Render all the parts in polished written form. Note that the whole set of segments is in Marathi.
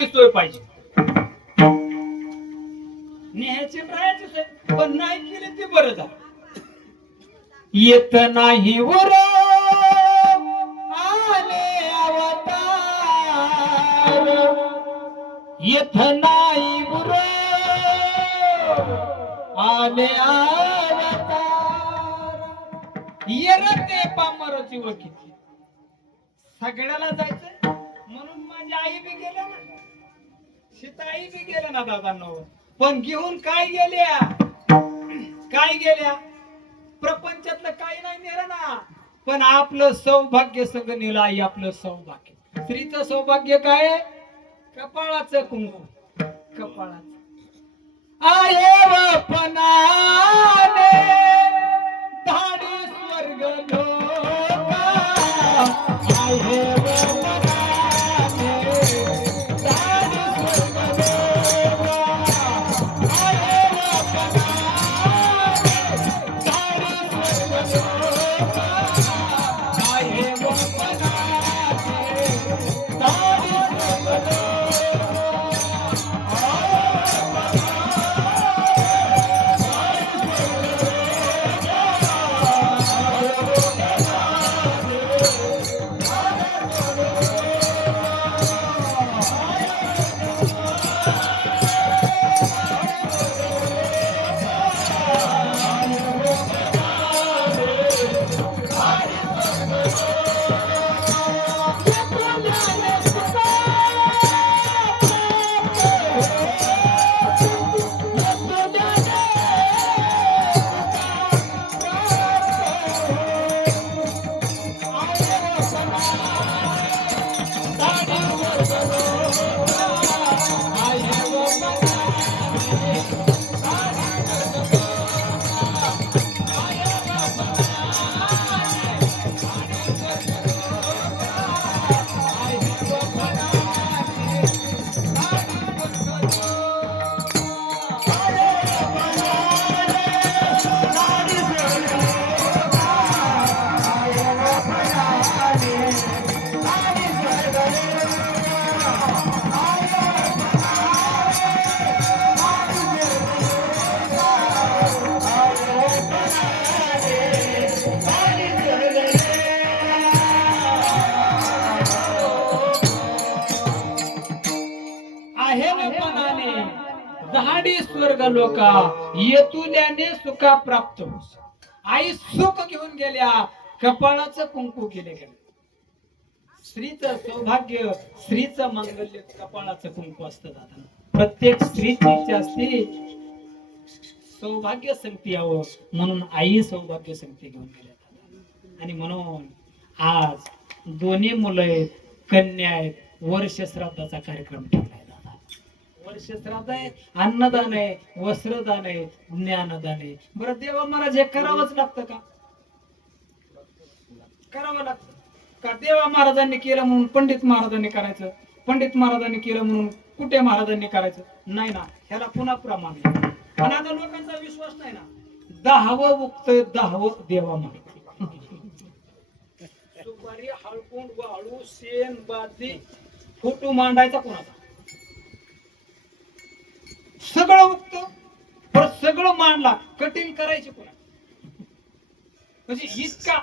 सोय पाहिजे. नेहायची राहायची सोय पण नाही केली ती बरं झालं. येत नाही वर आले अवतार, येत नाही वर आले अवतार. येरते पामराची ओळखीची सगळ्याला जायचं म्हणून माझी आई बी गेल्या ना, सीताई बी गेल्या ना दादांना. पण घेऊन काय गेल्या, काय गेल्या? प्रपंचातलं काही नाही नेलं ना, पण आपलं सौभाग्य सगळं नेलं. आई आपलं सौभाग्य, स्त्रीचं सौभाग्य काय? कपाळाचं कुंकू, कपाळाचं. आहे वपनाने धाडी स्वर्ग लोका, आहे दहाडी स्वर्ग लोका, येतुल्याने सुखा प्राप्त होस. आई सुख घेऊन गेल्या, कपाळाचं कुंकू केले गेले. स्त्रीचं सौभाग्य, स्त्रीचं मांगल्य कपाळाचं कुंकू असतं दादा. प्रत्येक स्त्रीची इच्छा असते सौभाग्य संगती यावं, म्हणून आई सौभाग्य संगती घेऊन गेल्या. आणि म्हणून आज दोन्ही मुलं आहेत, कन्या आहेत, वर्ष श्राद्धाचा कार्यक्रम ठेवलाय. वर्ष श्राद्ध आहे, अन्नदान आहे, वस्त्रदान आहे, ज्ञानदान आहे. बरं देवा महाराज हे करावंच लागतं का? करावं लागतं का? देवा महाराजांनी केलं म्हणून पंडित महाराजांनी करायचं, पंडित महाराजांनी केलं म्हणून कुठे महाराजांनी करायचं नाही ना. ह्याला पुन्हा प्रमाण आहे. पण आता लोकांचा विश्वास नाही ना. 10वं उगतंय, 10वं देवा महाराज. सुपारी, हळकुंड, वाळू, शेण, बादली, फोटो मांडायचा कोणाचा? सगळं उगत, पण सगळं मांडला, कटिंग करायची कोणा? म्हणजे इतका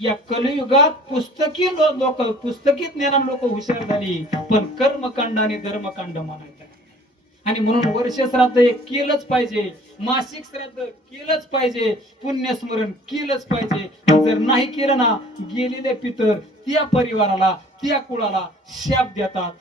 या कलियुगात पुस्तकी लोक, पुस्तकी ज्ञान लोक हुशार झाली, पण कर्मकांड आणि धर्मकांड मानायचं. आणि म्हणून वर्ष श्राद्ध हे केलंच पाहिजे, मासिक श्राद्ध केलंच पाहिजे, पुण्यस्मरण केलंच पाहिजे. जर नाही केलं ना, गेलेले पितर त्या परिवाराला, त्या कुळाला शाप देतात.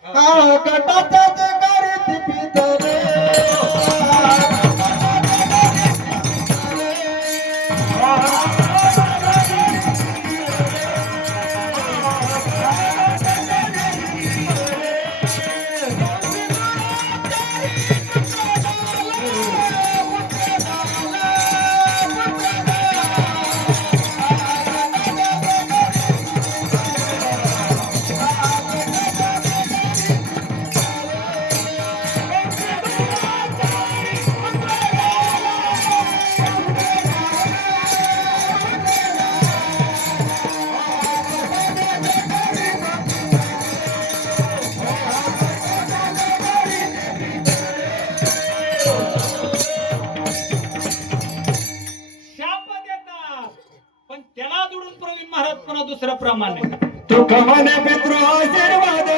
पण त्याला जोडून प्रवीण महाराज पुन्हा दुसरा प्रमाण आहे. तुका म्हणे पितृ आशीर्वाद